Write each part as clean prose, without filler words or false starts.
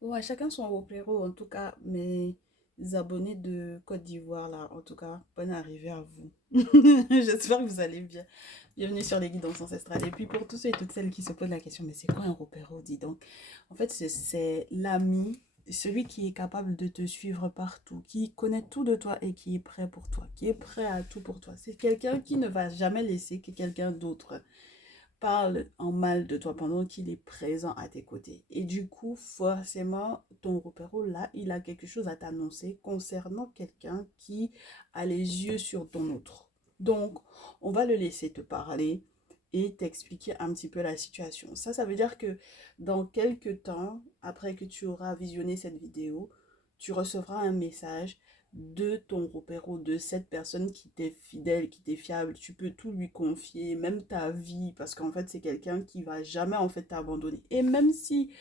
Ouais, chacun son repéro, en tout cas, mes abonnés de Côte d'Ivoire, là, en tout cas, bonne arrivée à vous. J'espère que vous allez bien. Bienvenue sur les guidances ancestrales. Et puis pour tous ceux et toutes celles qui se posent la question, mais c'est quoi un repéro, dis donc? En fait, c'est l'ami, celui qui est capable de te suivre partout, qui connaît tout de toi et qui est prêt pour toi, qui est prêt à tout pour toi. C'est quelqu'un qui ne va jamais laisser que quelqu'un d'autre parle en mal de toi pendant qu'il est présent à tes côtés. Et du coup, forcément, ton repéro, là, il a quelque chose à t'annoncer concernant quelqu'un qui a les yeux sur ton autre. Donc, on va le laisser te parler et t'expliquer un petit peu la situation. Ça veut dire que dans quelques temps, après que tu auras visionné cette vidéo, tu recevras un message de ton repéro, de cette personne qui t'est fidèle, qui t'est fiable. Tu peux tout lui confier, même ta vie, parce qu'en fait, c'est quelqu'un qui va jamais en fait t'abandonner. Et même si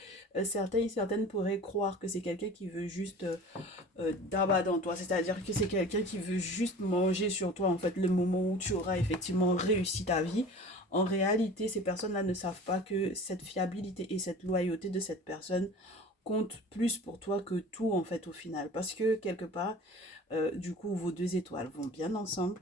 certains et certaines pourraient croire que c'est quelqu'un qui veut juste d'abat dans toi, c'est-à-dire que c'est quelqu'un qui veut juste manger sur toi, en fait, le moment où tu auras effectivement réussi ta vie. En réalité, ces personnes-là ne savent pas que cette fiabilité et cette loyauté de cette personne compte plus pour toi que tout en fait au final. Parce que quelque part, du coup, vos deux étoiles vont bien ensemble.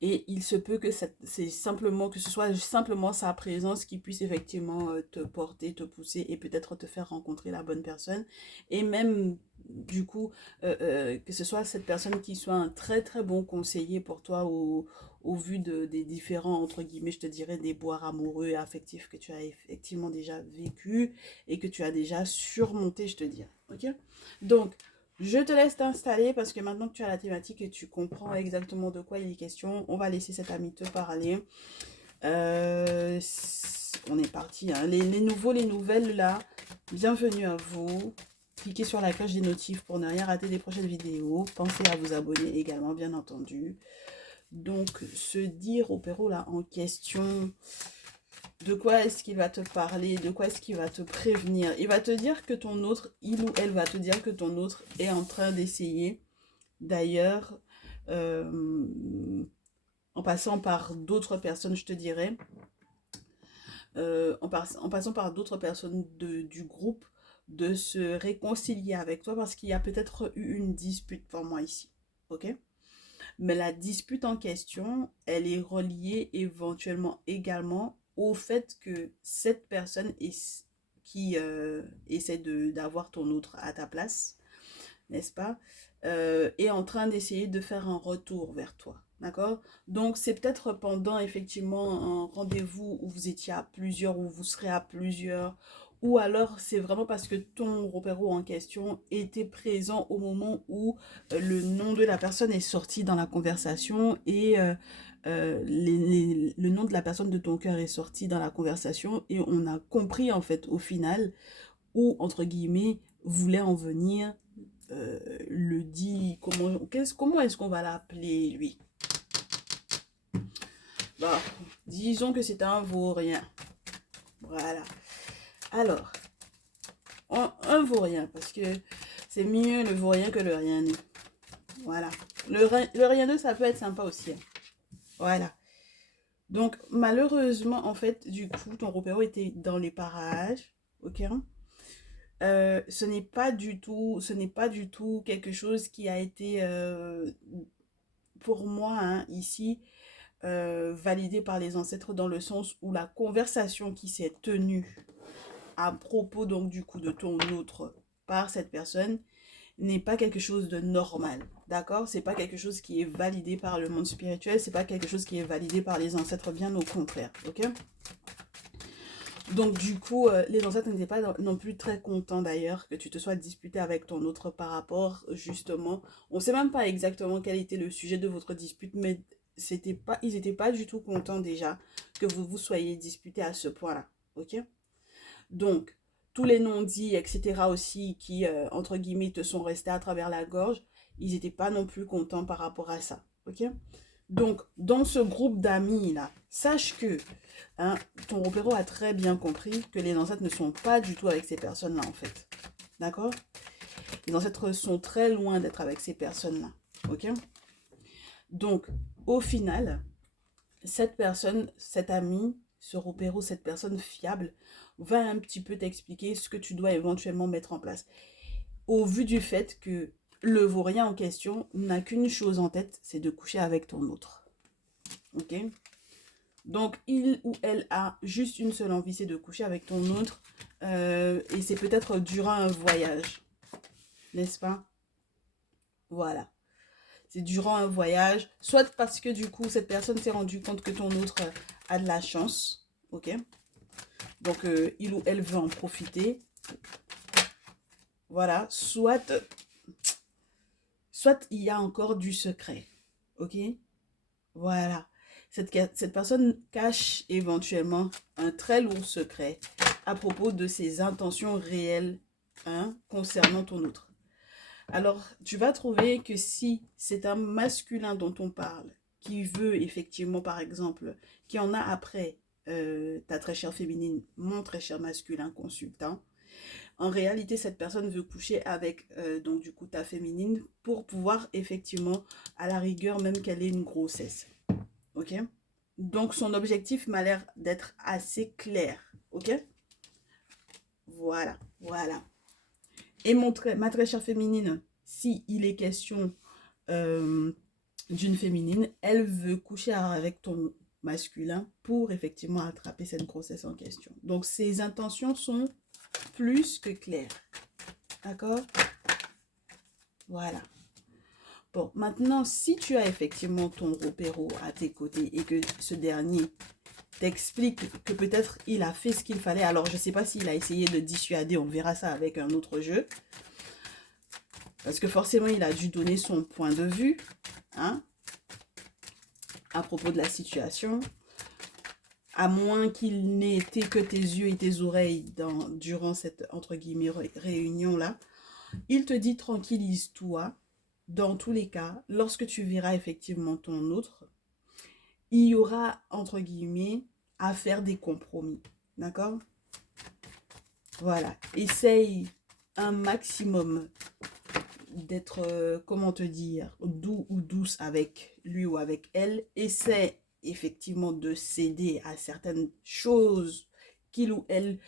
Et il se peut que c'est simplement que ce soit simplement sa présence qui puisse effectivement te porter, te pousser et peut-être te faire rencontrer la bonne personne. Et même du coup que ce soit cette personne qui soit un très très bon conseiller pour toi au vu des différents entre guillemets je te dirais des boires amoureux et affectifs que tu as effectivement déjà vécu et que tu as déjà surmonté je te dirais. Ok, donc je te laisse t'installer parce que maintenant que tu as la thématique et tu comprends exactement de quoi il est question, on va laisser cet ami te parler. Euh, on est parti. Hein. Les nouveaux, les nouvelles là, bienvenue à vous. Cliquez sur la cloche des notifs pour ne rien rater des prochaines vidéos. Pensez à vous abonner également, bien entendu. Donc, se dire au Pérou là en question, de quoi est-ce qu'il va te parler, de quoi est-ce qu'il va te prévenir. Il va te dire que ton autre, il ou elle va te dire que ton autre est en train d'essayer. D'ailleurs, euh, en passant par d'autres personnes, je te dirais, en passant par d'autres personnes du groupe, de se réconcilier avec toi parce qu'il y a peut-être eu une dispute pour moi ici. Ok? Mais la dispute en question, elle est reliée éventuellement également au fait que cette personne qui essaie d'avoir ton autre à ta place, n'est-ce pas, est en train d'essayer de faire un retour vers toi. D'accord? Donc, c'est peut-être pendant effectivement un rendez-vous où vous étiez à plusieurs, où vous serez à plusieurs, ou alors c'est vraiment parce que ton repéro en question était présent au moment où le nom de la personne est sorti dans la conversation et le nom de la personne de ton cœur est sorti dans la conversation et on a compris en fait au final où, entre guillemets, voulait en venir le dit, comment est-ce qu'on va l'appeler, lui? Bah, disons que c'est un vaurien. Voilà. Alors, un vaurien, parce que c'est mieux le vaurien que le rien. Voilà. Le rien ça peut être sympa aussi. Hein. Voilà. Donc, malheureusement, en fait, du coup, ton repéro était dans les parages. Ok. Hein. Ce n'est pas du tout quelque chose qui a été, pour moi, hein, ici, validé par les ancêtres dans le sens où la conversation qui s'est tenue à propos donc du coup de ton autre par cette personne n'est pas quelque chose de normal. D'accord? C'est pas quelque chose qui est validé par le monde spirituel, c'est pas quelque chose qui est validé par les ancêtres, bien au contraire. Ok? Donc du coup, les ancêtres n'étaient pas non plus très contents d'ailleurs que tu te sois disputé avec ton autre par rapport justement. On ne sait même pas exactement quel était le sujet de votre dispute, mais ils n'étaient pas du tout contents déjà que vous vous soyez disputé à ce point-là. Ok? Donc, tous les non-dits, etc. aussi, qui, entre guillemets, te sont restés à travers la gorge, ils n'étaient pas non plus contents par rapport à ça. Ok? Donc, dans ce groupe d'amis là, sache que hein, ton repéro a très bien compris que les ancêtres ne sont pas du tout avec ces personnes-là en fait. D'accord? Les ancêtres sont très loin d'être avec ces personnes-là. Ok? Donc, au final, cette personne, cet ami, ce repéro, cette personne fiable, va un petit peu t'expliquer ce que tu dois éventuellement mettre en place. Au vu du fait que le vaurien en question n'a qu'une chose en tête, c'est de coucher avec ton autre. Ok? Donc, il ou elle a juste une seule envie, c'est de coucher avec ton autre. Et c'est peut-être durant un voyage. N'est-ce pas? Voilà. C'est durant un voyage. Soit parce que du coup, cette personne s'est rendu compte que ton autre a de la chance. Ok? Donc, il ou elle veut en profiter. Voilà. Soit il y a encore du secret. Ok? Voilà. Cette personne cache éventuellement un très lourd secret à propos de ses intentions réelles, hein, concernant ton autre. Alors, tu vas trouver que si c'est un masculin dont on parle, qui veut effectivement, par exemple, qui en a après ta très chère féminine, mon très cher masculin consultant, en réalité, cette personne veut coucher avec, donc du coup, ta féminine pour pouvoir effectivement, à la rigueur, même qu'elle ait une grossesse. Ok? Donc, son objectif m'a l'air d'être assez clair. Ok? Voilà, voilà. Et ma très chère féminine, si il est question d'une féminine, elle veut coucher avec ton masculin pour effectivement attraper cette grossesse en question. Donc, ses intentions sont plus que claires. D'accord? Voilà. Bon, maintenant, si tu as effectivement ton repéro à tes côtés et que ce dernier t'explique que peut-être il a fait ce qu'il fallait, alors je ne sais pas s'il a essayé de dissuader, on verra ça avec un autre jeu, parce que forcément il a dû donner son point de vue, hein, à propos de la situation, à moins qu'il n'ait été que tes yeux et tes oreilles durant cette, entre guillemets, réunion-là. Il te dit tranquillise-toi. Dans tous les cas, lorsque tu verras effectivement ton autre, il y aura, entre guillemets, à faire des compromis. D'accord? Voilà. Essaye un maximum d'être, comment te dire, doux ou douce avec lui ou avec elle. Essaie effectivement de céder à certaines choses qu'il ou elle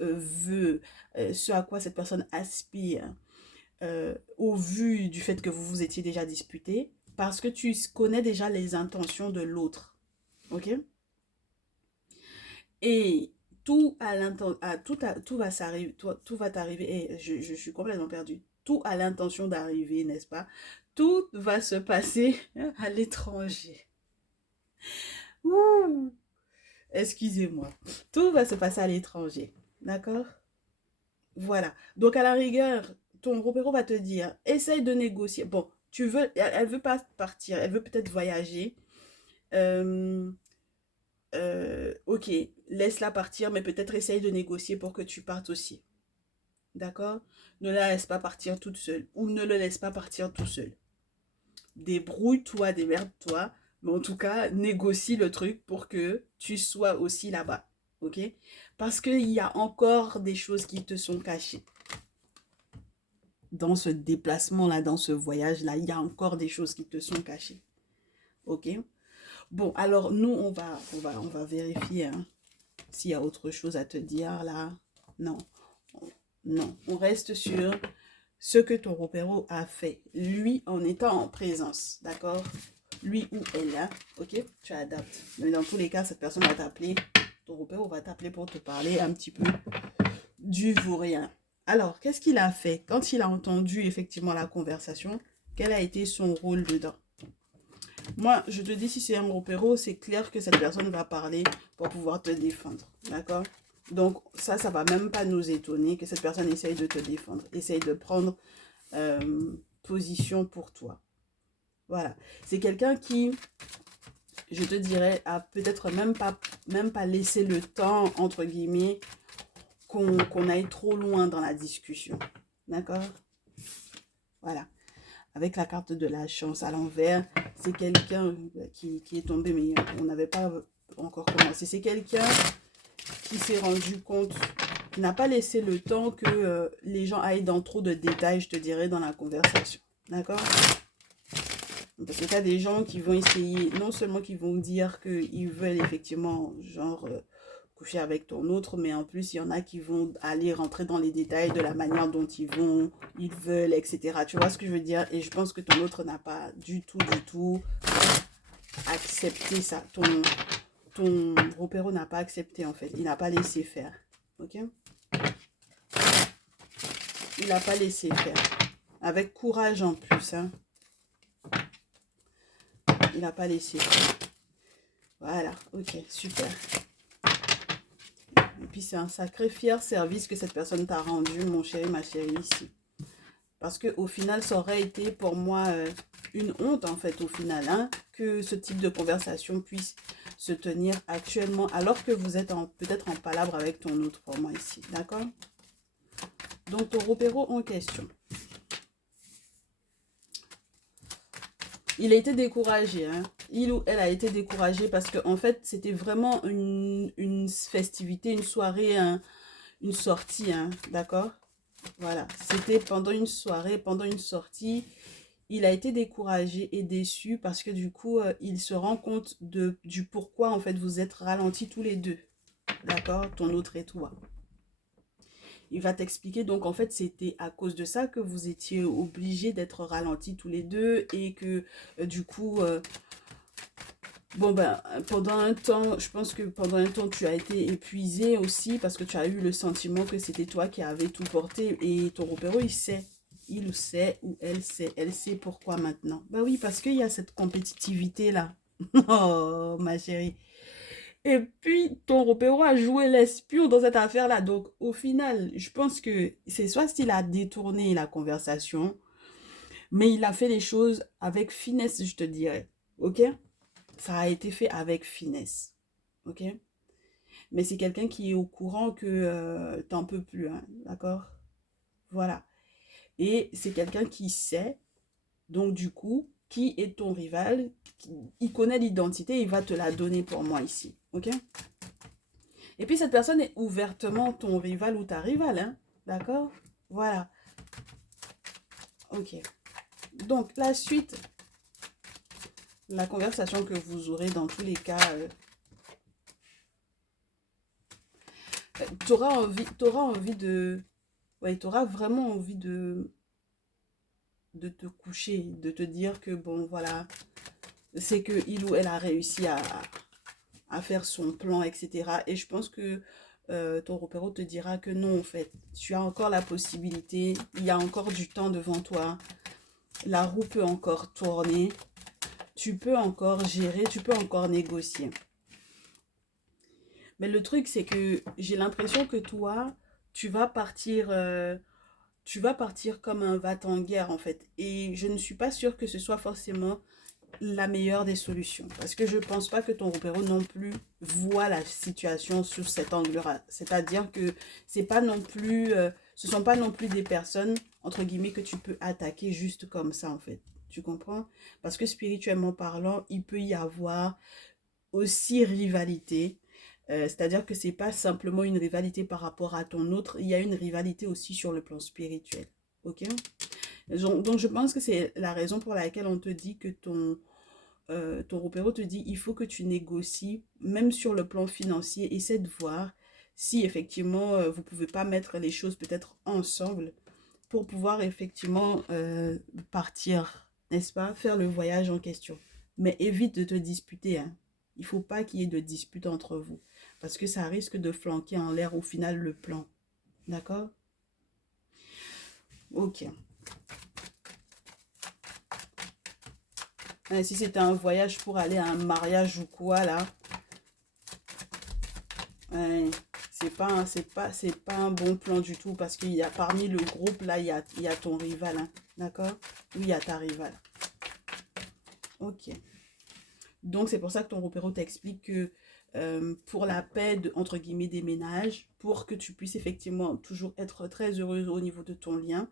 veut, ce à quoi cette personne aspire, au vu du fait que vous vous étiez déjà disputé, parce que tu connais déjà les intentions de l'autre. Ok? Et tout tout va s'arriver, tout va t'arriver. Et je suis complètement perdue. Tout a l'intention d'arriver, n'est-ce pas? Tout va se passer à l'étranger. Ouh, excusez-moi. Tout va se passer à l'étranger. D'accord? Voilà. Donc, à la rigueur, ton repéro va te dire, essaye de négocier. Bon, elle veut pas partir, elle veut peut-être voyager. Euh, ok, laisse-la partir, mais peut-être essaye de négocier pour que tu partes aussi. D'accord? Ne la laisse pas partir toute seule. Ou ne le laisse pas partir tout seul. Débrouille-toi, démerde-toi. Mais en tout cas, négocie le truc pour que tu sois aussi là-bas. Ok? Parce qu'il y a encore des choses qui te sont cachées. Dans ce déplacement-là, dans ce voyage-là, il y a encore des choses qui te sont cachées. Ok? Bon, alors nous, on va vérifier hein, s'il y a autre chose à te dire là. Non. Non. On reste sur ce que ton repéro a fait. Lui en étant en présence. D'accord? Lui ou elle. Hein? Ok? Tu adaptes. Mais dans tous les cas, cette personne va t'appeler. Ton repéro va t'appeler pour te parler un petit peu du vaurien. Alors, qu'est-ce qu'il a fait? Quand il a entendu effectivement la conversation, quel a été son rôle dedans? Moi, je te dis, si c'est un repéro, c'est clair que cette personne va parler pour pouvoir te défendre. D'accord? Donc, ça va même pas nous étonner que cette personne essaye de te défendre. Essaye de prendre position pour toi. Voilà. C'est quelqu'un qui, je te dirais, a peut-être même pas laissé le temps, entre guillemets, qu'on aille trop loin dans la discussion. D'accord? Voilà. Avec la carte de la chance à l'envers, c'est quelqu'un qui est tombé, mais on n'avait pas encore commencé. C'est quelqu'un qui s'est rendu compte, qui n'a pas laissé le temps que les gens aillent dans trop de détails, je te dirais, dans la conversation. D'accord? Parce que tu as des gens qui vont essayer, non seulement qui vont dire qu'ils veulent effectivement, genre, coucher avec ton autre, mais en plus, il y en a qui vont aller rentrer dans les détails de la manière dont ils veulent, etc. Tu vois ce que je veux dire? Et je pense que ton autre n'a pas du tout accepté ça. Ton repéro n'a pas accepté, en fait. Il n'a pas laissé faire. Ok? Il n'a pas laissé faire. Avec courage en plus, hein. Il n'a pas laissé faire. Voilà, ok, super. Et puis c'est un sacré fier service que cette personne t'a rendu, mon chéri, ma chérie, ici. Parce qu'au final, ça aurait été pour moi une honte, en fait, au final, hein, que ce type de conversation puisse se tenir actuellement, alors que vous êtes peut-être en palabre avec ton autre, pour moi, ici. D'accord? Donc, ton repéro en question. Il a été découragé, hein. Il ou elle a été découragé parce que en fait, c'était vraiment une festivité, une soirée, une sortie, hein, d'accord? Voilà, c'était pendant une soirée, pendant une sortie. Il a été découragé et déçu parce que du coup, il se rend compte du pourquoi en fait vous êtes ralentis tous les deux, d'accord? Ton autre et toi. Il va t'expliquer, donc en fait c'était à cause de ça que vous étiez obligés d'être ralentis tous les deux et que du coup, bon ben pendant un temps, je pense que pendant un temps tu as été épuisé aussi parce que tu as eu le sentiment que c'était toi qui avais tout porté et ton repéro il sait. Il sait ou elle sait pourquoi maintenant. Bah oui, parce qu'il y a cette compétitivité-là. Oh, ma chérie. Et puis, ton repéro a joué l'espion dans cette affaire-là. Donc, au final, je pense que c'est soit s'il a détourné la conversation, mais il a fait les choses avec finesse, je te dirais. Ok? Ça a été fait avec finesse. Ok? Mais c'est quelqu'un qui est au courant que t'en peux plus. Hein, d'accord? Voilà. Et c'est quelqu'un qui sait, donc du coup, qui est ton rival. Il connaît l'identité, il va te la donner pour moi ici. Ok? Et puis cette personne est ouvertement ton rival ou ta rivale, hein? D'accord? Voilà. Ok. Donc la suite, la conversation que vous aurez dans tous les cas, tu auras envie de... Ouais, tu auras vraiment envie de te coucher, de te dire que bon, voilà, c'est que il ou elle a réussi à faire son plan, etc. Et je pense que ton repéro te dira que non, en fait, tu as encore la possibilité, il y a encore du temps devant toi, la roue peut encore tourner, tu peux encore gérer, tu peux encore négocier. Mais le truc, c'est que j'ai l'impression que toi, tu vas partir, tu vas partir comme un va-t-en-guerre, en fait. Et je ne suis pas sûre que ce soit forcément la meilleure des solutions. Parce que je ne pense pas que ton repéro non plus voit la situation sous cet angle-là. C'est-à-dire que c'est pas non plus, ce sont pas non plus des personnes, entre guillemets, que tu peux attaquer juste comme ça, en fait. Tu comprends? Parce que spirituellement parlant, il peut y avoir aussi rivalité. C'est-à-dire que c'est pas simplement une rivalité par rapport à ton autre, il y a une rivalité aussi sur le plan spirituel. Ok? Donc je pense que c'est la raison pour laquelle on te dit que ton repéro te dit il faut que tu négocies, même sur le plan financier, essaie de voir si effectivement vous ne pouvez pas mettre les choses peut-être ensemble pour pouvoir effectivement partir, n'est-ce pas, faire le voyage en question. Mais évite de te disputer, hein. Il ne faut pas qu'il y ait de dispute entre vous parce que ça risque de flanquer en l'air au final le plan. D'accord? Ok. Si c'était un voyage pour aller à un mariage ou quoi, là, c'est pas un bon plan du tout parce qu'il y a parmi le groupe, là, il y a ton rival, hein, d'accord? Oui, il y a ta rivale. Ok. Donc, c'est pour ça que ton repéro t'explique que pour la paix, entre guillemets, des ménages, pour que tu puisses effectivement toujours être très heureuse au niveau de ton lien,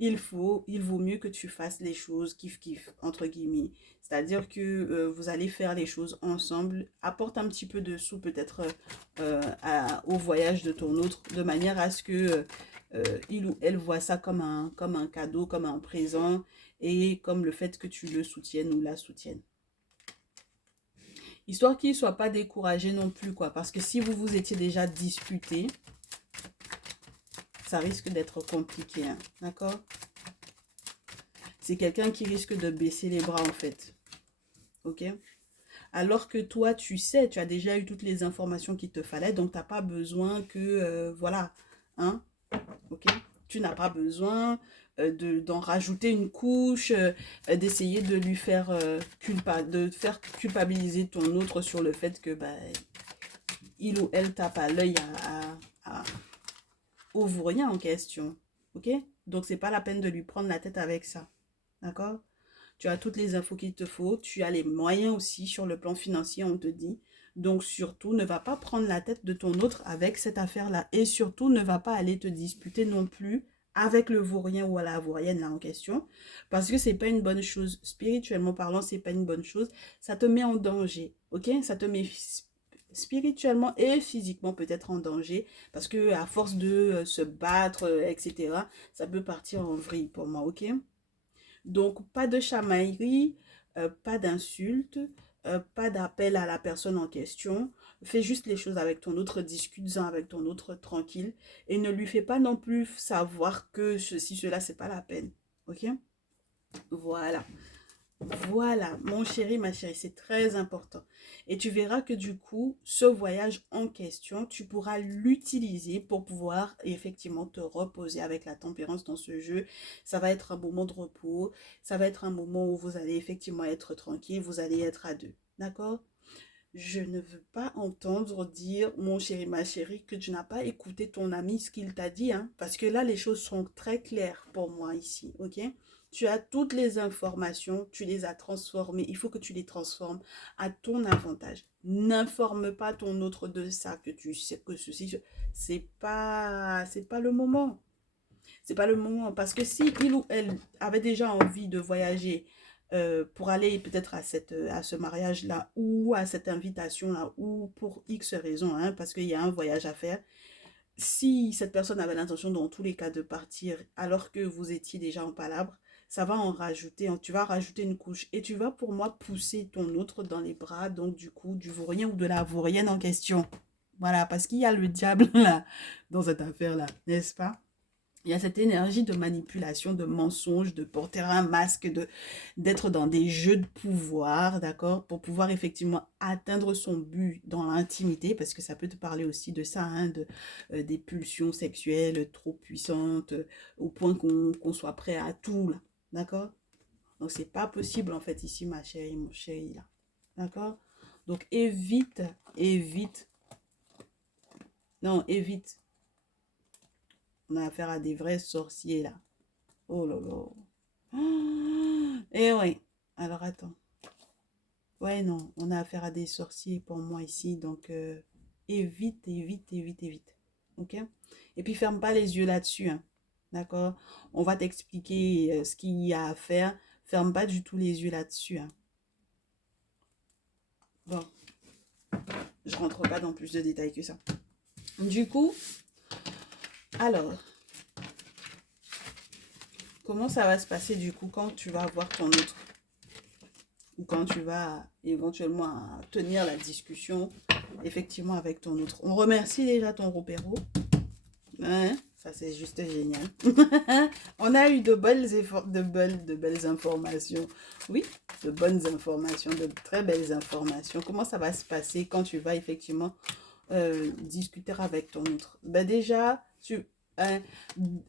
il vaut mieux que tu fasses les choses kiff-kiff, entre guillemets. C'est-à-dire que vous allez faire les choses ensemble. Apporte un petit peu de sous peut-être au voyage de ton autre, de manière à ce que il ou elle voit ça comme un cadeau, comme un présent, et comme le fait que tu le soutiennes ou la soutiennes. Histoire qu'il ne soit pas découragé non plus, quoi. Parce que si vous vous étiez déjà disputé, ça risque d'être compliqué, hein, d'accord? C'est quelqu'un qui risque de baisser les bras, en fait. Ok? Alors que toi, tu sais, tu as déjà eu toutes les informations qu'il te fallait, donc tu n'as pas besoin que, voilà, hein? Ok? Tu n'as pas besoin d'en rajouter une couche, d'essayer de lui faire, faire culpabiliser ton autre sur le fait que bah, il ou elle tape à l'œil au vaurien en question. Ok? Donc, c'est pas la peine de lui prendre la tête avec ça. D'accord? Tu as toutes les infos qu'il te faut. Tu as les moyens aussi sur le plan financier, on te dit. Donc, surtout, ne va pas prendre la tête de ton autre avec cette affaire-là. Et surtout, ne va pas aller te disputer non plus avec le vaurien ou la vaurienne là en question. Parce que c'est pas une bonne chose. Spirituellement parlant, c'est pas une bonne chose. Ça te met en danger. Ok? Ça te met spirituellement et physiquement peut-être en danger. Parce que à force de se battre, etc., ça peut partir en vrille pour moi. Ok? Donc, pas de chamaillerie, pas d'insultes, pas d'appel à la personne en question. Fais juste les choses avec ton autre, discute-en avec ton autre tranquille. Et ne lui fais pas non plus savoir que ceci, cela, c'est pas la peine. Ok? Voilà. Voilà, mon chéri, ma chérie, c'est très important. Et tu verras que du coup, ce voyage en question, tu pourras l'utiliser pour pouvoir effectivement te reposer avec la tempérance dans ce jeu. Ça va être un moment de repos, ça va être un moment où vous allez effectivement être tranquille, vous allez être à deux. D'accord? Je ne veux pas entendre dire, mon chéri, ma chérie, que tu n'as pas écouté ton ami, ce qu'il t'a dit, hein, parce que là, les choses sont très claires pour moi ici, ok? Tu as toutes les informations, tu les as transformées, il faut que tu les transformes à ton avantage. N'informe pas ton autre de ça, que tu sais que ceci, c'est pas le moment. C'est pas le moment. Parce que si il ou elle avait déjà envie de voyager pour aller peut-être à ce mariage-là ou à cette invitation-là ou pour X raisons, hein, parce qu'il y a un voyage à faire, si cette personne avait l'intention dans tous les cas de partir alors que vous étiez déjà en palabre, ça va en rajouter, tu vas rajouter une couche et tu vas pour moi pousser ton autre dans les bras, donc du coup du vaurien ou de la vaurienne en question. Voilà, parce qu'il y a le diable là, dans cette affaire-là, n'est-ce pas? Il y a cette énergie de manipulation, de mensonge, de porter un masque, d'être dans des jeux de pouvoir, d'accord, pour pouvoir effectivement atteindre son but dans l'intimité, parce que ça peut te parler aussi de ça, hein, des pulsions sexuelles trop puissantes, au point qu'on soit prêt à tout, là, d'accord? Donc, c'est pas possible, en fait, ici, ma chérie, mon chéri, là, d'accord? Donc, évite, non, évite. On a affaire à des vrais sorciers, là. Oh là là. Eh ouais. Alors attends. Ouais, non. On a affaire à des sorciers pour moi ici. Donc, évite, évite, évite, évite. Ok? Et puis, ferme pas les yeux là-dessus. Hein. D'accord? On va t'expliquer ce qu'il y a à faire. Ferme pas du tout les yeux là-dessus. Hein. Bon. Je rentre pas dans plus de détails que ça. Du coup, alors, comment ça va se passer du coup quand tu vas voir ton autre ou quand tu vas éventuellement tenir la discussion effectivement avec ton autre. On remercie déjà ton repéro. Hein? Ça, c'est juste génial. On a eu de belles informations. Oui, de bonnes informations, de très belles informations. Comment ça va se passer quand tu vas effectivement discuter avec ton autre? Ben déjà,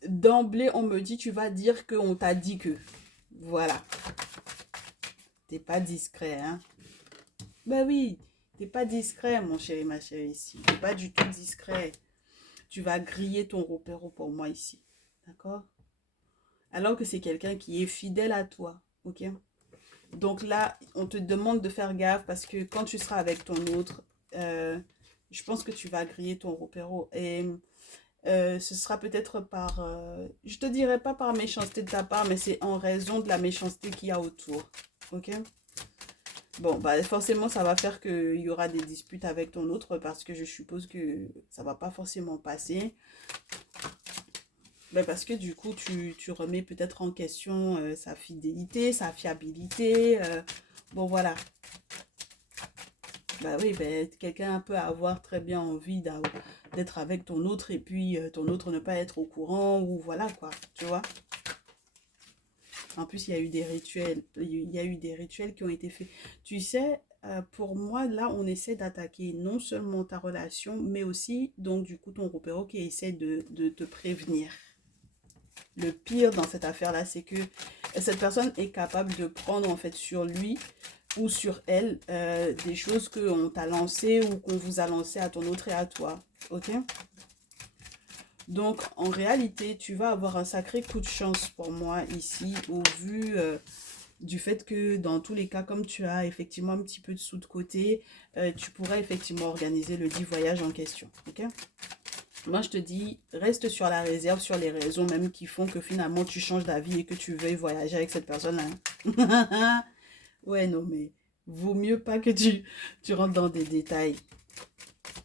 d'emblée, on me dit, tu vas dire qu'on t'a dit que. Voilà. T'es pas discret, hein? Ben oui, t'es pas discret, mon chéri, ma chérie, ici. T'es pas du tout discret. Tu vas griller ton repéro pour moi ici. D'accord? Alors que c'est quelqu'un qui est fidèle à toi. Ok? Donc là, on te demande de faire gaffe parce que quand tu seras avec ton autre, je pense que tu vas griller ton repéro. Et ce sera peut-être par, je te dirais pas par méchanceté de ta part, mais c'est en raison de la méchanceté qu'il y a autour. Ok? Bon, bah forcément, ça va faire qu'il y aura des disputes avec ton autre parce que je suppose que ça va pas forcément passer. Ben parce que du coup, tu remets peut-être en question sa fidélité, sa fiabilité. Bon, voilà. Bah oui, ben, quelqu'un peut avoir très bien envie d'être avec ton autre et puis ton autre ne pas être au courant ou voilà quoi, tu vois. En plus, il y a eu des rituels, il y a eu des rituels qui ont été faits. Tu sais, pour moi, là, on essaie d'attaquer non seulement ta relation, mais aussi, donc, du coup, ton repéro qui essaie de te prévenir. Le pire dans cette affaire-là, c'est que cette personne est capable de prendre, en fait, sur lui ou sur elle des choses qu'on t'a lancées ou qu'on vous a lancées à ton autre et à toi. Ok? Donc, en réalité, tu vas avoir un sacré coup de chance pour moi ici, au vu du fait que dans tous les cas, comme tu as effectivement un petit peu de sous de côté, tu pourrais effectivement organiser le dit voyage en question. Ok? Moi, je te dis, reste sur la réserve, sur les raisons même qui font que finalement tu changes d'avis et que tu veuilles voyager avec cette personne-là. Ouais, non, mais vaut mieux pas que tu rentres dans des détails.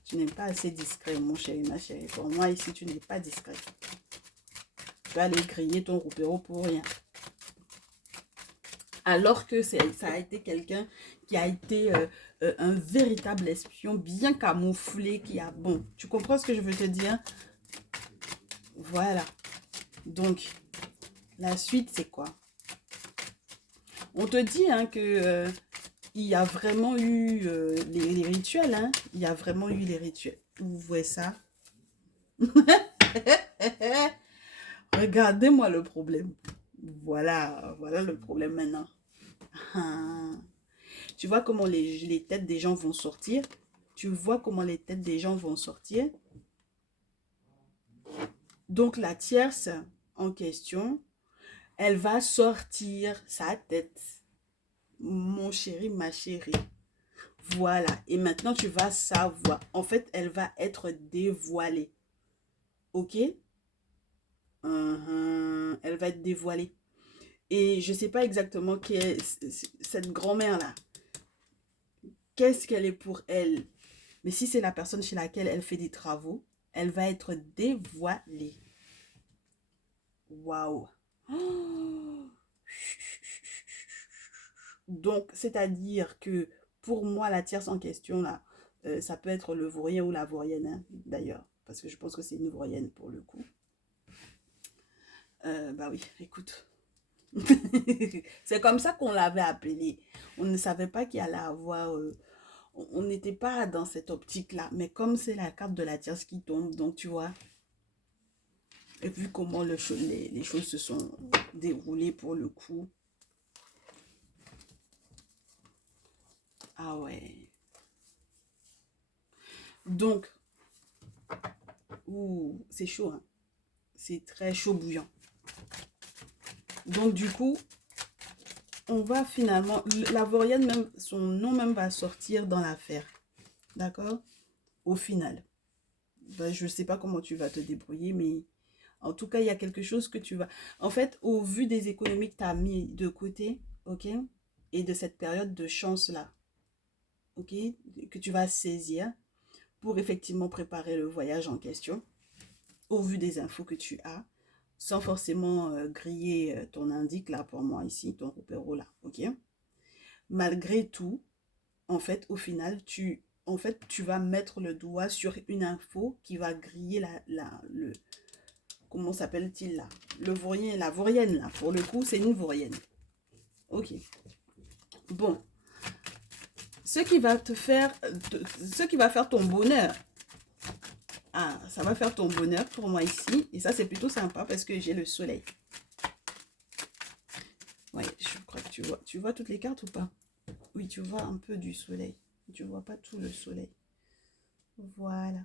Tu n'es pas assez discret, mon chéri, ma chérie. Pour moi, ici, tu n'es pas discret. Tu vas aller griller ton roupéro pour rien. Alors que ça a été quelqu'un qui a été un véritable espion bien camouflé, qui a... Bon, tu comprends ce que je veux te dire? Voilà. Donc, la suite, c'est quoi? On te dit hein, que il y a vraiment eu les rituels. Hein? Il y a vraiment eu les rituels. Vous voyez ça? Regardez-moi le problème. Voilà le problème maintenant. Ah. Tu vois comment les têtes des gens vont sortir? Tu vois comment les têtes des gens vont sortir? Donc la tierce en question, elle va sortir sa tête. Mon chéri, ma chérie. Voilà. Et maintenant, tu vas savoir. En fait, elle va être dévoilée. OK? Elle va être dévoilée. Et je ne sais pas exactement qui est cette grand-mère-là. Qu'est-ce qu'elle est pour elle? Mais si c'est la personne chez laquelle elle fait des travaux, elle va être dévoilée. Waouh! Oh. Donc, c'est-à-dire que pour moi, la tierce en question, là, ça peut être le vaurien ou la vaurienne, hein, d'ailleurs. Parce que je pense que c'est une vaurienne pour le coup. Bah oui, écoute. C'est comme ça qu'on l'avait appelé. On ne savait pas qu'il allait avoir... on n'était pas dans cette optique-là. Mais comme c'est la carte de la tierce qui tombe, donc tu vois. Et vu comment les choses se sont déroulées pour le coup. Ah ouais. Donc, c'est chaud, hein. C'est très chaud bouillant. Donc du coup, on va finalement... La vaurienne, même, son nom même va sortir dans l'affaire. D'accord? Au final. Ben, je ne sais pas comment tu vas te débrouiller, mais en tout cas, il y a quelque chose que tu vas... En fait, au vu des économies que tu as mis de côté, ok? Et de cette période de chance-là, ok? Que tu vas saisir pour effectivement préparer le voyage en question, au vu des infos que tu as, sans forcément griller ton indique là pour moi ici, ton repéro là, ok? Malgré tout, en fait, au final, tu vas mettre le doigt sur une info qui va griller le, comment s'appelle-t-il là? Le vaurien, la vaurienne là, pour le coup, c'est une vaurienne. Ok. Bon. Ce qui va ce qui va faire ton bonheur. Ah, ça va faire ton bonheur pour moi ici. Et ça, c'est plutôt sympa parce que j'ai le soleil. Ouais, je crois que tu vois. Tu vois toutes les cartes ou pas? Oui, tu vois un peu du soleil. Tu vois pas tout le soleil. Voilà.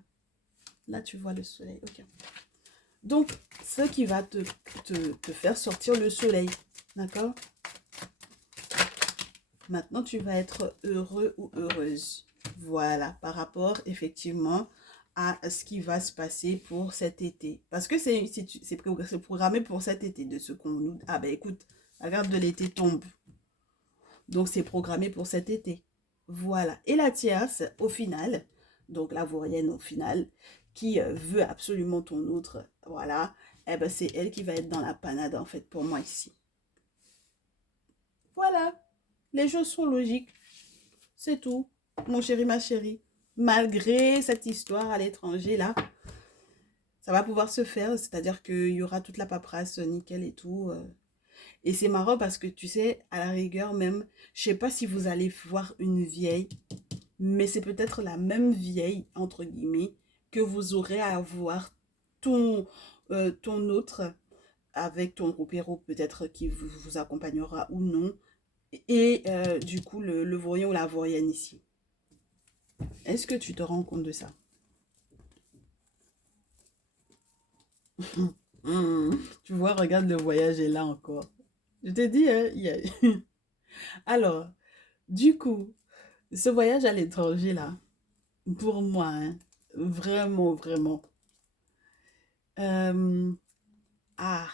Là, tu vois le soleil. Ok. Donc, ce qui va te faire sortir le soleil. D'accord? Maintenant, tu vas être heureux ou heureuse. Voilà, par rapport effectivement à ce qui va se passer pour cet été. Parce que c'est programmé pour cet été, de ce qu'on nous... Ah ben écoute, la carte de l'été tombe. Donc c'est programmé pour cet été. Voilà. Et la tierce, au final, donc la vaurienne au final, qui veut absolument ton autre, voilà, eh ben c'est elle qui va être dans la panade en fait pour moi ici. Voilà. Les choses sont logiques. C'est tout. mon chéri, ma chérie. Malgré cette histoire à l'étranger, là, ça va pouvoir se faire. C'est-à-dire qu'il y aura toute la paperasse nickel et tout. Et c'est marrant parce que, tu sais, à la rigueur même, je sais pas si vous allez voir une vieille, mais c'est peut-être la même vieille, entre guillemets, que vous aurez à voir ton, ton autre avec ton groupe peut-être qui vous accompagnera ou non. Et du coup, le vaurien ou la vaurienne ici. Est-ce que tu te rends compte de ça? Hmm. Tu vois, regarde, le voyage est là encore. Je t'ai dit, hein, Alors, du coup, ce voyage à l'étranger, là, pour moi, hein, vraiment, vraiment. euh, Ah,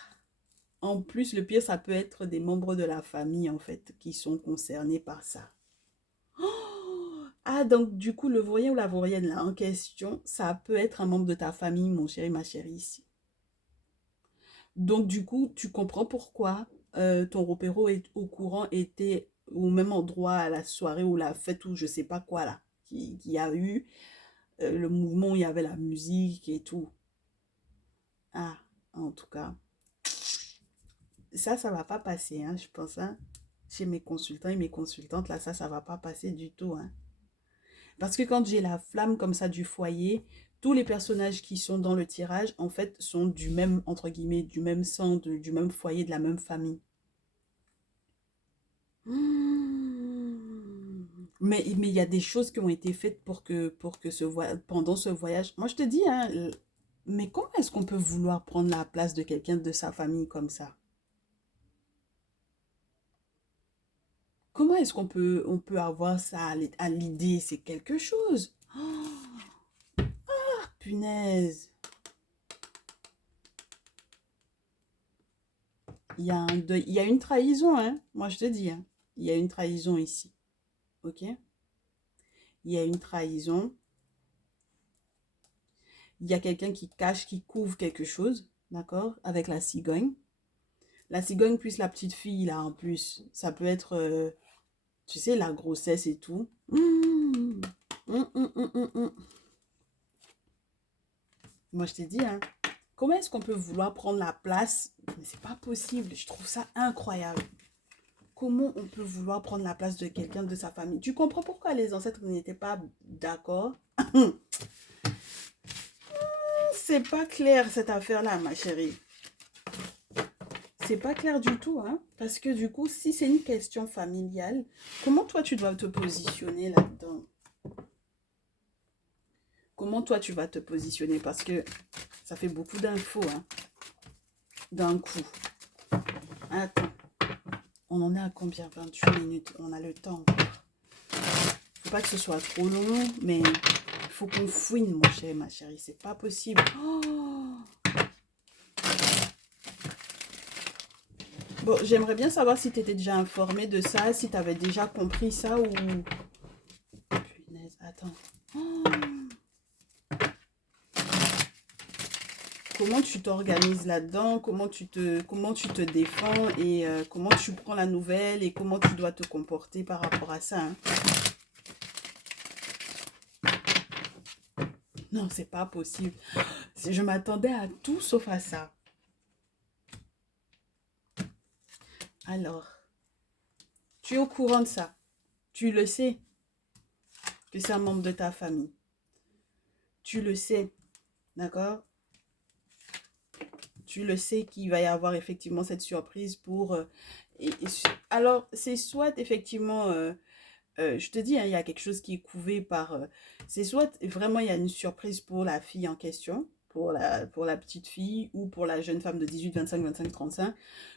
en plus, le pire, ça peut être des membres de la famille, en fait, qui sont concernés par ça. Ah, donc, du coup, le vaurien ou la vaurienne, là, en question, ça peut être un membre de ta famille, mon chéri, ma chérie, ici. Donc, du coup, tu comprends pourquoi ton repéro est au courant, était au même endroit à la soirée ou la fête ou je sais pas quoi, là, qui a eu le mouvement où il y avait la musique et tout. Ah, en tout cas, ça va pas passer, hein, je pense, hein. Chez mes consultants et mes consultantes, là, ça va pas passer du tout, hein. Parce que quand j'ai la flamme comme ça du foyer, tous les personnages qui sont dans le tirage, en fait, sont du même, entre guillemets, du même sang, du même foyer, de la même famille. Mais il y a des choses qui ont été faites pour que pendant ce voyage. Moi, je te dis, hein, mais comment est-ce qu'on peut vouloir prendre la place de quelqu'un de sa famille comme ça? Comment est-ce on peut avoir ça à l'idée? C'est quelque chose. Oh, punaise. Il y a une trahison, hein. Moi, je te dis, hein. Il y a une trahison ici. OK? Il y a une trahison. Il y a quelqu'un qui cache, qui couvre quelque chose. D'accord? Avec la cigogne. La cigogne plus la petite fille, là, en plus. Ça peut être, tu sais, la grossesse et tout. Mmh. Moi, je t'ai dit, hein. Comment est-ce qu'on peut vouloir prendre la place? Mais c'est pas possible. Je trouve ça incroyable. Comment on peut vouloir prendre la place de quelqu'un de sa famille? Tu comprends pourquoi les ancêtres n'étaient pas d'accord? C'est pas clair cette affaire-là, ma chérie. C'est pas clair du tout, hein? Parce que du coup, si c'est une question familiale, comment toi tu dois te positionner là-dedans? Comment toi tu vas te positionner? Parce que ça fait beaucoup d'infos, hein, d'un coup. Attends, on en est à combien? 28 minutes. On a le temps encore. Faut pas que ce soit trop long, mais il faut qu'on fouine, mon cher, ma chérie. C'est pas possible. Oh. Bon, j'aimerais bien savoir si tu étais déjà informé de ça, si tu avais déjà compris ça ou... Punaise, attends. Oh. Comment tu t'organises là-dedans, comment tu te défends et comment tu prends la nouvelle et comment tu dois te comporter par rapport à ça, hein. Non, c'est pas possible. Je m'attendais à tout sauf à ça. Alors, tu es au courant de ça. Tu le sais que c'est un membre de ta famille. Tu le sais, d'accord? Tu le sais qu'il va y avoir effectivement cette surprise pour... alors, c'est soit effectivement... je te dis, hein, il y a quelque chose qui est couvé par... c'est soit vraiment il y a une surprise pour la fille en question, pour la petite fille ou pour la jeune femme de 18, 25, 25, 35.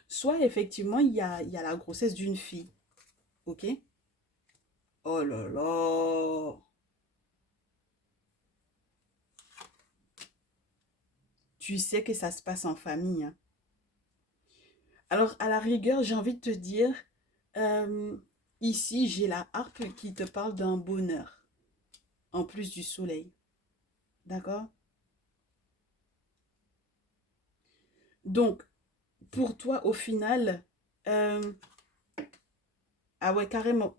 Soit effectivement il y a la grossesse d'une fille. Ok? Oh là là! Tu sais que ça se passe en famille, hein. Alors, à la rigueur, j'ai envie de te dire, euh, ici, j'ai la harpe qui te parle d'un bonheur, en plus du soleil. D'accord? Donc, pour toi, au final, euh, Ah ouais, carrément.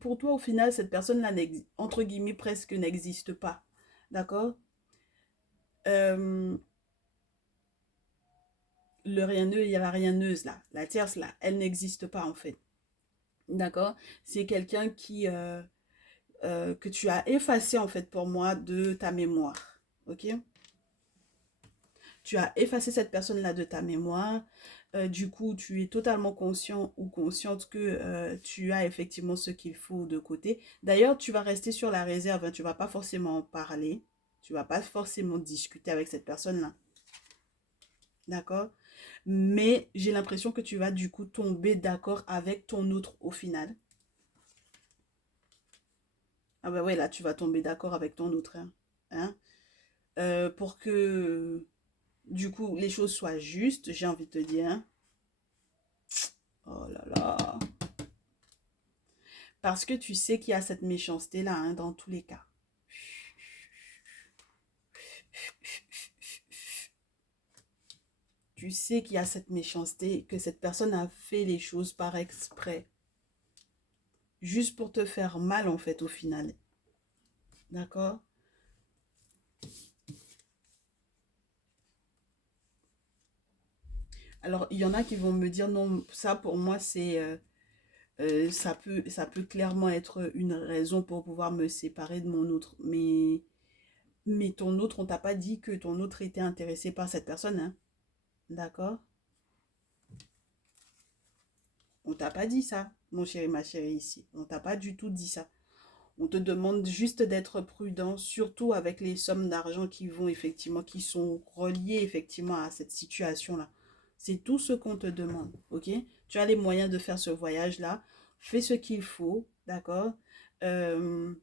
Pour toi, au final, cette personne-là, entre guillemets, presque n'existe pas. D'accord? Euh, le rieneux, il y a la rienneuse, là. La tierce, là, elle n'existe pas, en fait. D'accord? C'est quelqu'un que tu as effacé, en fait, pour moi, de ta mémoire. Ok? Tu as effacé cette personne-là de ta mémoire. Du coup, tu es totalement conscient ou consciente que tu as effectivement ce qu'il faut de côté. D'ailleurs, tu vas rester sur la réserve, hein, tu vas pas forcément en parler. Tu vas pas forcément discuter avec cette personne-là. D'accord? Mais j'ai l'impression que tu vas du coup tomber d'accord avec ton autre au final. Ah bah ouais, là, tu vas tomber d'accord avec ton autre, hein. Hein? Pour que du coup les choses soient justes, j'ai envie de te dire, hein. Oh là là. Parce que tu sais qu'il y a cette méchanceté-là, hein, dans tous les cas. Tu sais qu'il y a cette méchanceté, que cette personne a fait les choses par exprès. Juste pour te faire mal, en fait, au final. D'accord? Alors, il y en a qui vont me dire, non, ça pour moi, ça peut clairement être une raison pour pouvoir me séparer de mon autre. Mais ton autre, on t'a pas dit que ton autre était intéressé par cette personne, hein? D'accord? On t'a pas dit ça, mon chéri, ma chérie, ici. On t'a pas du tout dit ça. On te demande juste d'être prudent, surtout avec les sommes d'argent qui sont reliées effectivement à cette situation-là. C'est tout ce qu'on te demande, ok? Tu as les moyens de faire ce voyage-là. Fais ce qu'il faut, d'accord? Euh,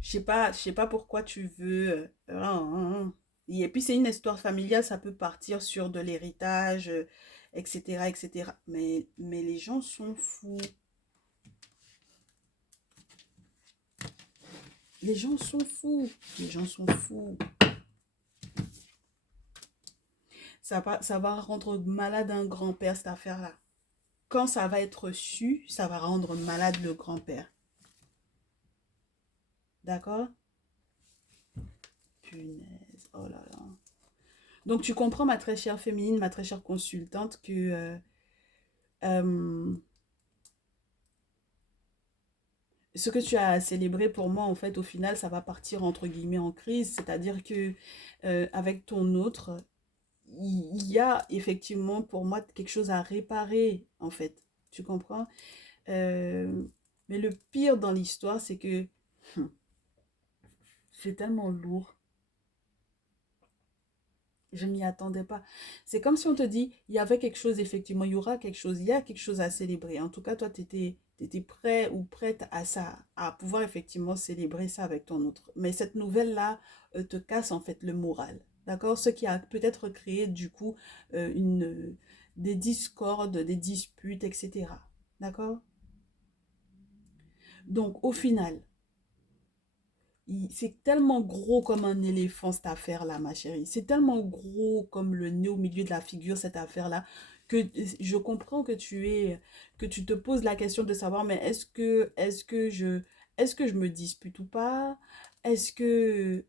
je sais pas pourquoi tu veux. Et puis c'est une histoire familiale, ça peut partir sur de l'héritage, etc., etc. Mais les gens sont fous. Les gens sont fous. Les gens sont fous. Ça va rendre malade un grand-père, cette affaire-là. Quand ça va être su, ça va rendre malade le grand-père. D'accord? Punaise. Oh là là. Donc tu comprends, ma très chère féminine, ma très chère consultante, que euh, ce que tu as célébré pour moi, en fait, au final, ça va partir entre guillemets en crise. C'est-à-dire que avec ton autre, il y a effectivement pour moi quelque chose à réparer, en fait. Tu comprends? Euh, mais le pire dans l'histoire, c'est que c'est tellement lourd. Je m'y attendais pas. C'est comme si on te dit, il y avait quelque chose, effectivement, il y aura quelque chose, il y a quelque chose à célébrer. En tout cas, toi, tu étais prêt ou prête à ça, à pouvoir effectivement célébrer ça avec ton autre. Mais cette nouvelle-là te casse en fait le moral. D'accord? Ce qui a peut-être créé du coup des discordes, des disputes, etc. D'accord? Donc, au final, c'est tellement gros comme un éléphant, cette affaire-là, ma chérie. C'est tellement gros comme le nez au milieu de la figure, cette affaire-là, que je comprends que tu te poses la question de savoir, mais est-ce que je me dispute ou pas? Est-ce que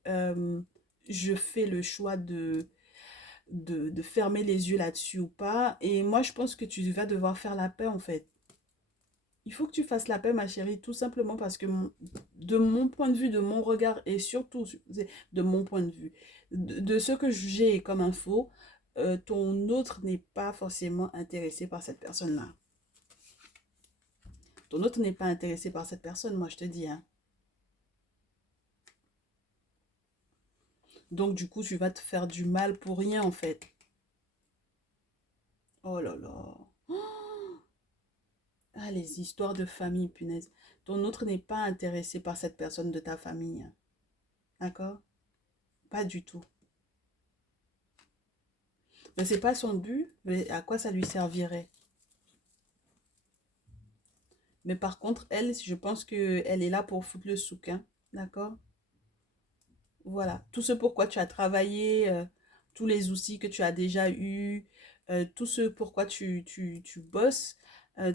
je fais le choix de fermer les yeux là-dessus ou pas? Et moi, je pense que tu vas devoir faire la paix, en fait. Il faut que tu fasses la paix, ma chérie, tout simplement parce que de mon point de vue, de mon regard et surtout de mon point de vue, de ce que j'ai comme info, ton autre n'est pas forcément intéressé par cette personne-là. Ton autre n'est pas intéressé par cette personne, moi je te dis, hein. Donc du coup, tu vas te faire du mal pour rien en fait. Oh là là. Ah, les histoires de famille, punaise. Ton autre n'est pas intéressé par cette personne de ta famille, hein. D'accord? Pas du tout. Mais c'est pas son but, mais à quoi ça lui servirait? Mais par contre, elle, je pense que elle est là pour foutre le souk, hein. D'accord? Voilà. Tout ce pourquoi tu as travaillé, tous les outils que tu as déjà eus, tout ce pourquoi tu bosses,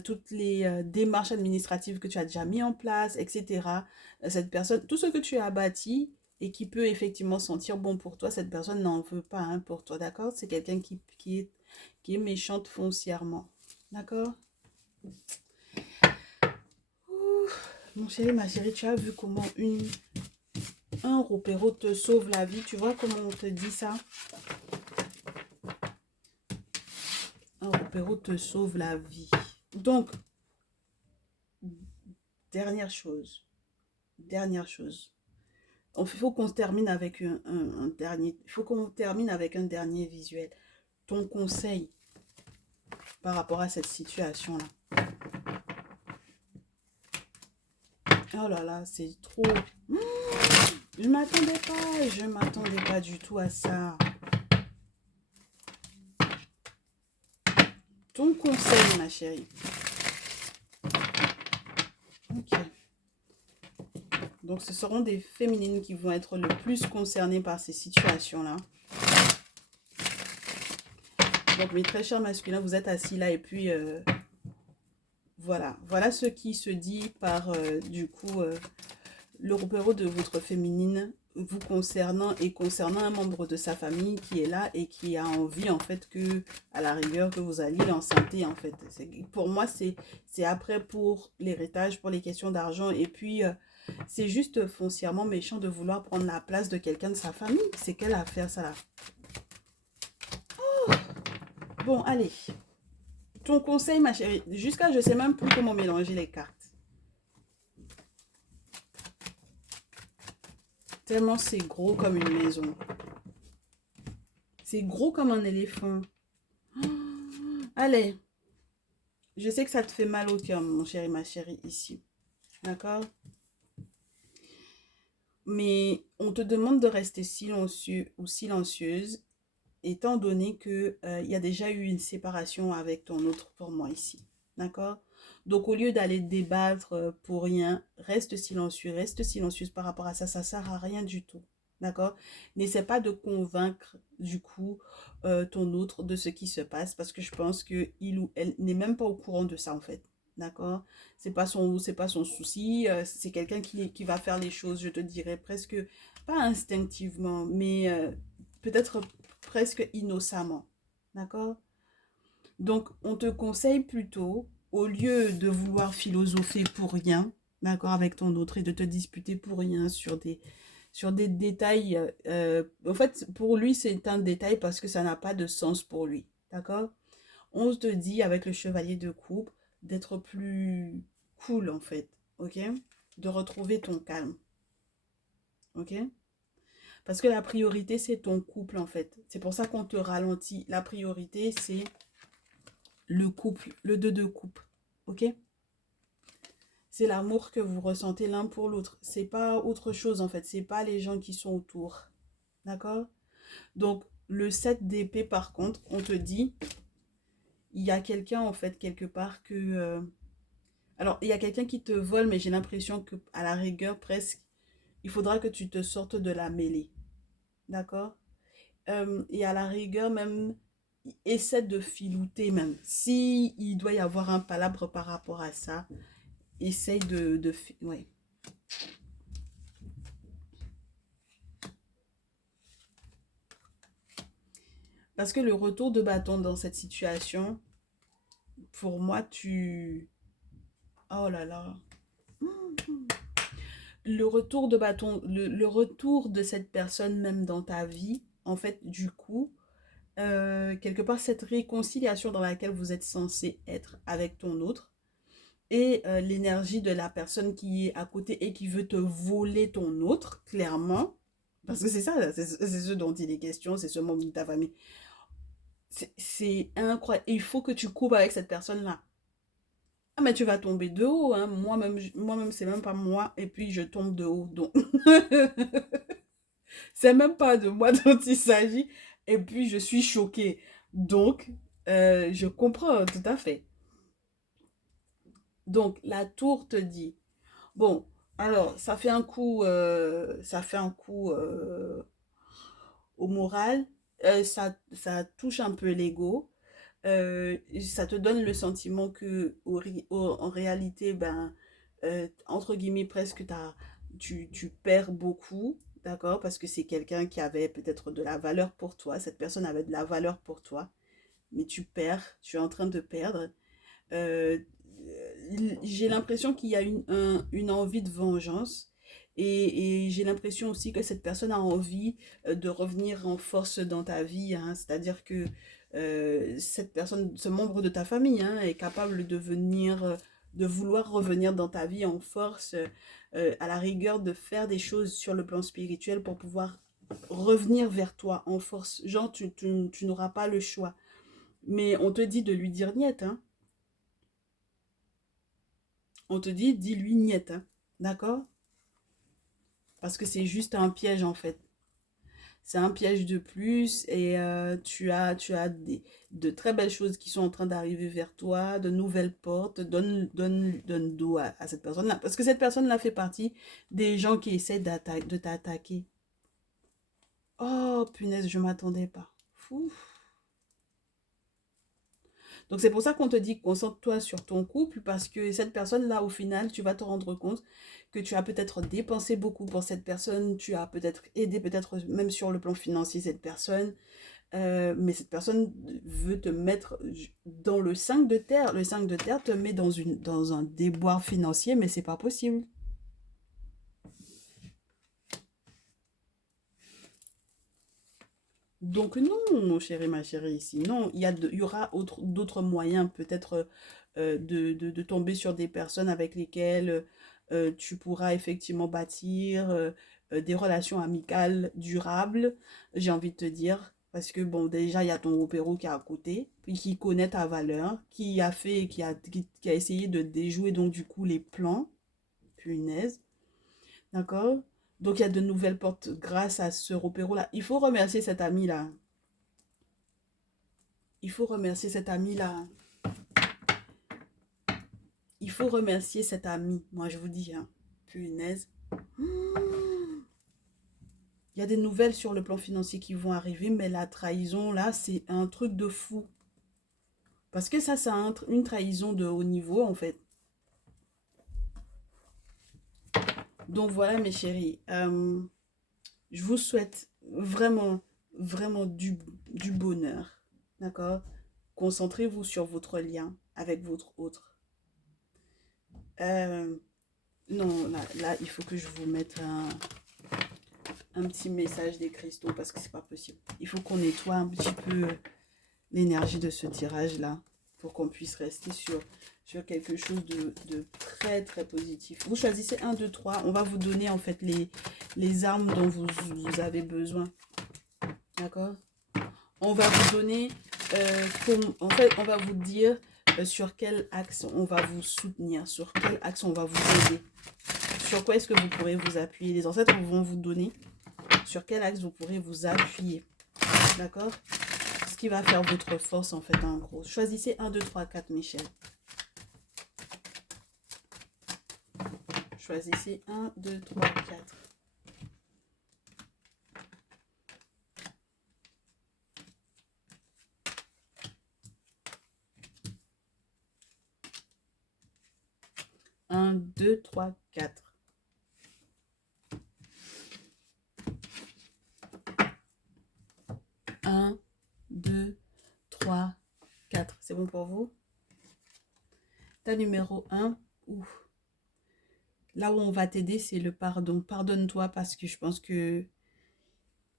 toutes les démarches administratives que tu as déjà mis en place, etc. Cette personne, tout ce que tu as bâti et qui peut effectivement sentir bon pour toi, cette personne n'en veut pas hein, pour toi, d'accord? C'est quelqu'un qui est méchante foncièrement, d'accord? Ouh, mon chéri, ma chérie, tu as vu comment un ropéro te sauve la vie, tu vois comment on te dit ça? Un ropéro te sauve la vie. Donc, dernière chose, dernière chose. Il faut qu'on termine avec un dernier. Il faut qu'on termine avec un dernier visuel. Ton conseil par rapport à cette situation-là. Oh là là, c'est trop. Je m'attendais pas du tout à ça. Ton conseil, ma chérie. Ok. Donc, ce seront des féminines qui vont être le plus concernées par ces situations-là. Donc, mes très chers masculins, vous êtes assis là et puis voilà. Voilà ce qui se dit par du coup le repéro de votre féminine vous concernant et concernant un membre de sa famille qui est là et qui a envie en fait que à la rigueur que vous alliez l'enceinte en fait. Pour moi c'est après pour l'héritage, pour les questions d'argent et puis c'est juste foncièrement méchant de vouloir prendre la place de quelqu'un de sa famille. C'est quelle affaire ça là? Oh, bon allez. Ton conseil ma chérie, jusqu'à je sais même plus comment mélanger les cartes. Tellement c'est gros comme une maison. C'est gros comme un éléphant. Allez, je sais que ça te fait mal au cœur, mon chéri, ma chérie, ici. D'accord? Mais on te demande de rester silencieux ou silencieuse, étant donné que il y a déjà eu une séparation avec ton autre pour moi ici. D'accord? Donc, au lieu d'aller débattre pour rien, reste silencieuse par rapport à ça. Ça sert à rien du tout. D'accord? N'essaie pas de convaincre, du coup, ton autre de ce qui se passe parce que je pense que il ou elle n'est même pas au courant de ça, en fait. D'accord? C'est pas son souci. C'est quelqu'un qui va faire les choses, je te dirais, presque, pas instinctivement, mais peut-être presque innocemment. D'accord? Donc, on te conseille plutôt, au lieu de vouloir philosopher pour rien, d'accord, avec ton autre et de te disputer pour rien sur des détails. En fait, pour lui, c'est un détail parce que ça n'a pas de sens pour lui. D'accord? On te dit, avec le chevalier de coupe, d'être plus cool, en fait. Ok? De retrouver ton calme. Ok? Parce que la priorité, c'est ton couple, en fait. C'est pour ça qu'on te ralentit. La priorité, c'est le couple, le deux couple. Ok? C'est l'amour que vous ressentez l'un pour l'autre. C'est pas autre chose, en fait. C'est pas les gens qui sont autour. D'accord? Donc, le 7 d'épée, par contre, on te dit, il y a quelqu'un, en fait, quelque part que... alors, il y a quelqu'un qui te vole, mais j'ai l'impression que à la rigueur, presque, il faudra que tu te sortes de la mêlée. D'accord? Et à la rigueur, même, essaie de filouter, même. Si il doit y avoir un palabre par rapport à ça, essaye ouais. Parce que le retour de bâton dans cette situation, pour moi, tu... Oh là là. Le retour de bâton, le retour de cette personne même dans ta vie, en fait, du coup, quelque part, cette réconciliation dans laquelle vous êtes censé être avec ton autre et l'énergie de la personne qui est à côté et qui veut te voler ton autre, clairement, parce que c'est ça, c'est ce dont il est question, c'est ce membre de ta famille. C'est incroyable. Il faut que tu coupes avec cette personne-là. Ah, mais tu vas tomber de haut, hein. Moi-même, c'est même pas moi, et puis je tombe de haut. Donc, c'est même pas de moi dont il s'agit, et puis je suis choquée. Donc, je comprends tout à fait. Donc, la tour te dit, bon, alors, ça fait un coup au moral, ça touche un peu l'ego, Ça te donne le sentiment que en réalité, ben, entre guillemets, presque tu perds beaucoup, d'accord? Parce que c'est quelqu'un qui avait peut-être de la valeur pour toi, cette personne avait de la valeur pour toi, mais tu perds, tu es en train de perdre. Euh, j'ai l'impression qu'il y a une envie de vengeance. Et j'ai l'impression aussi que cette personne a envie de revenir en force dans ta vie, hein. C'est-à-dire que cette personne, ce membre de ta famille, hein, est capable de venir, de vouloir revenir dans ta vie en force, à la rigueur de faire des choses sur le plan spirituel pour pouvoir revenir vers toi en force. Genre, tu n'auras pas le choix. Mais on te dit de lui dire niet, hein. On te dit, dis-lui niet, hein. D'accord? Parce que c'est juste un piège en fait. C'est un piège de plus et tu as de très belles choses qui sont en train d'arriver vers toi, de nouvelles portes. Donne dos à cette personne-là. Parce que cette personne-là fait partie des gens qui essaient de t'attaquer. Oh, punaise, je m'attendais pas. Fou. Donc c'est pour ça qu'on te dit concentre-toi sur ton couple parce que cette personne-là, au final, tu vas te rendre compte que tu as peut-être dépensé beaucoup pour cette personne, tu as peut-être aidé, peut-être même sur le plan financier cette personne, mais cette personne veut te mettre dans le 5 de terre. Le 5 de terre te met dans un déboire financier, mais c'est pas possible. Donc non, mon chéri, ma chérie, ici, non, il y aura d'autres moyens peut-être de tomber sur des personnes avec lesquelles tu pourras effectivement bâtir des relations amicales durables, j'ai envie de te dire. Parce que bon, déjà, il y a ton opéro qui est à côté, puis qui connaît ta valeur, qui a essayé de déjouer donc du coup les plans, punaise, d'accord? Donc il y a de nouvelles portes grâce à ce opéro-là. Il faut remercier cet ami-là. Il faut remercier cet ami-là. Il faut remercier cet ami. Moi, je vous dis, hein. Punaise. Il y a des nouvelles sur le plan financier qui vont arriver, mais la trahison, là, c'est un truc de fou. Parce que ça, c'est une trahison de haut niveau, en fait. Donc voilà, mes chéris. Je vous souhaite vraiment, vraiment du bonheur. D'accord? Concentrez-vous sur votre lien avec votre autre. Euh, non, là, il faut que je vous mette un petit message des cristaux parce que c'est pas possible. Il faut qu'on nettoie un petit peu l'énergie de ce tirage-là pour qu'on puisse rester sur quelque chose de très très positif. Vous choisissez 1, 2, 3. On va vous donner en fait les armes dont vous avez besoin. D'accord? On va vous donner, en fait, on va vous dire sur quel axe on va vous soutenir, sur quel axe on va vous aider. Sur quoi est-ce que vous pourrez vous appuyer? Les ancêtres vont vous donner sur quel axe vous pourrez vous appuyer. D'accord? Ce qui va faire votre force, en fait, en gros. Choisissez 1, 2, 3, 4, Michel. Choisissez 1, 2, 3, 4. Un, 2, 3, 4. Un, 2, 3, 4. C'est bon pour vous? Ta numéro 1. Ouf. Là où on va t'aider, c'est le pardon. Pardonne-toi parce que je pense que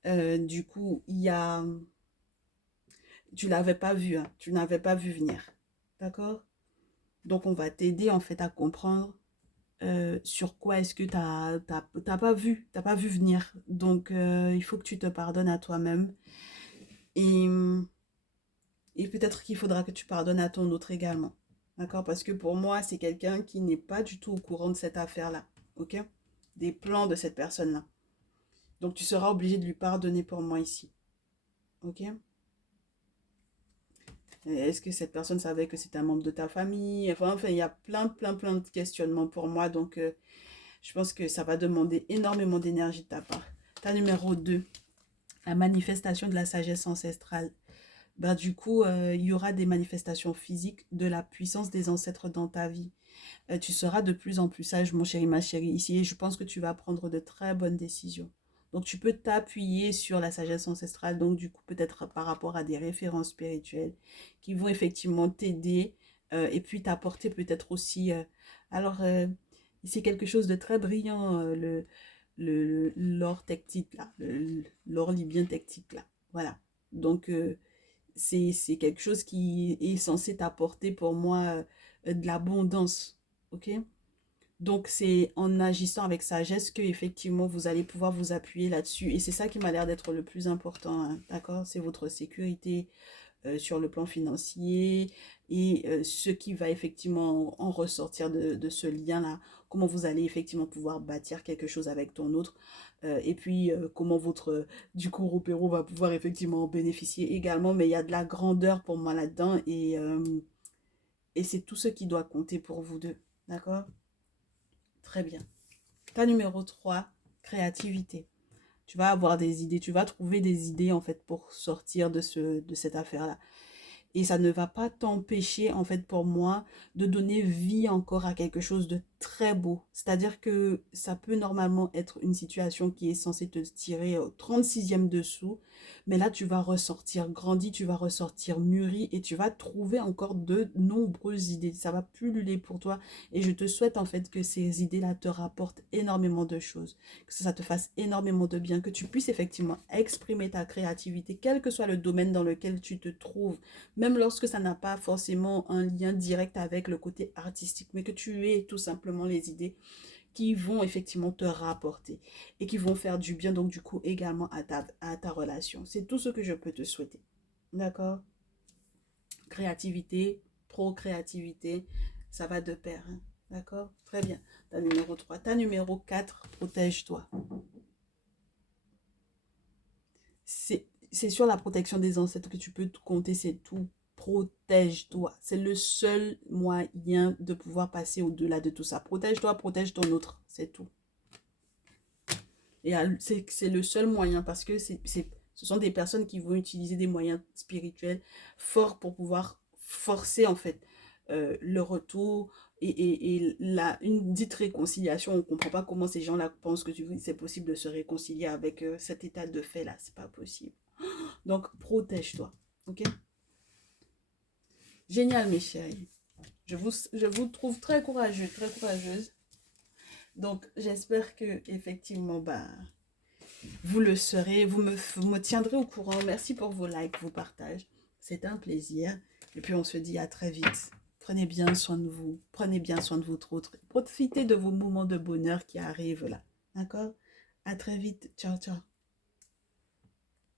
du coup, tu l'avais pas vu, hein. Tu n'avais pas vu venir. D'accord? Donc, on va t'aider en fait à comprendre sur quoi est-ce que t'as pas vu venir. Donc, il faut que tu te pardonnes à toi-même. Et, et peut-être qu'il faudra que tu pardonnes à ton autre également. D'accord? Parce que pour moi, c'est quelqu'un qui n'est pas du tout au courant de cette affaire-là. Ok? Des plans de cette personne-là. Donc, tu seras obligé de lui pardonner pour moi ici. Ok? Est-ce que cette personne savait que c'est un membre de ta famille? Enfin, il y a plein de questionnements pour moi. Donc, je pense que ça va demander énormément d'énergie de ta part. Ta numéro 2, la manifestation de la sagesse ancestrale. bah, du coup, il y aura des manifestations physiques de la puissance des ancêtres dans ta vie. Tu seras de plus en plus sage, mon chéri, ma chérie, ici, et je pense que tu vas prendre de très bonnes décisions. Donc, tu peux t'appuyer sur la sagesse ancestrale, donc du coup, peut-être par rapport à des références spirituelles qui vont effectivement t'aider et puis t'apporter peut-être aussi... alors, c'est quelque chose de très brillant, l'or tectique, là, l'or libyen tectique, là. Voilà. Donc, c'est quelque chose qui est censé t'apporter pour moi de l'abondance. OK? Donc, c'est en agissant avec sagesse que effectivement vous allez pouvoir vous appuyer là-dessus. Et c'est ça qui m'a l'air d'être le plus important, hein, d'accord? C'est votre sécurité sur le plan financier et ce qui va effectivement en ressortir de ce lien-là. Comment vous allez effectivement pouvoir bâtir quelque chose avec ton autre. Et puis, comment votre, du coup, Ropéro va pouvoir effectivement en bénéficier également. Mais il y a de la grandeur pour moi là-dedans et c'est tout ce qui doit compter pour vous deux. D'accord? Très bien. Ta numéro 3, créativité. Tu vas avoir des idées, tu vas trouver des idées en fait pour sortir de cette affaire-là. Et ça ne va pas t'empêcher, en fait, pour moi, de donner vie encore à quelque chose de très beau. C'est-à-dire que ça peut normalement être une situation qui est censée te tirer au 36e dessous, mais là, tu vas ressortir grandi, tu vas ressortir mûri et tu vas trouver encore de nombreuses idées. Ça va pulluler pour toi et je te souhaite, en fait, que ces idées-là te rapportent énormément de choses, que ça te fasse énormément de bien, que tu puisses effectivement exprimer ta créativité, quel que soit le domaine dans lequel tu te trouves, même lorsque ça n'a pas forcément un lien direct avec le côté artistique, mais que tu aies tout simplement les idées qui vont effectivement te rapporter et qui vont faire du bien, donc du coup également à ta relation. C'est tout ce que je peux te souhaiter. D'accord? Créativité, pro-créativité, ça va de pair. Hein? D'accord? Très bien. Ta numéro 3. Ta numéro 4, protège-toi. C'est sur la protection des ancêtres que tu peux compter, c'est tout. Protège-toi. C'est le seul moyen de pouvoir passer au-delà de tout ça. Protège-toi, protège ton autre. C'est tout. Et c'est le seul moyen parce que ce sont des personnes qui vont utiliser des moyens spirituels forts pour pouvoir forcer en fait le retour une dite réconciliation. On ne comprend pas comment ces gens-là pensent que c'est possible de se réconcilier avec cet état de fait là. C'est pas possible. Donc, protège-toi. OK? Génial, mes chéris. Je vous trouve très courageux, très courageuse. Donc, j'espère que, effectivement, bah, vous le serez. Vous me tiendrez au courant. Merci pour vos likes, vos partages. C'est un plaisir. Et puis, on se dit à très vite. Prenez bien soin de vous. Prenez bien soin de votre autre. Profitez de vos moments de bonheur qui arrivent là. D'accord? À très vite. Ciao, ciao.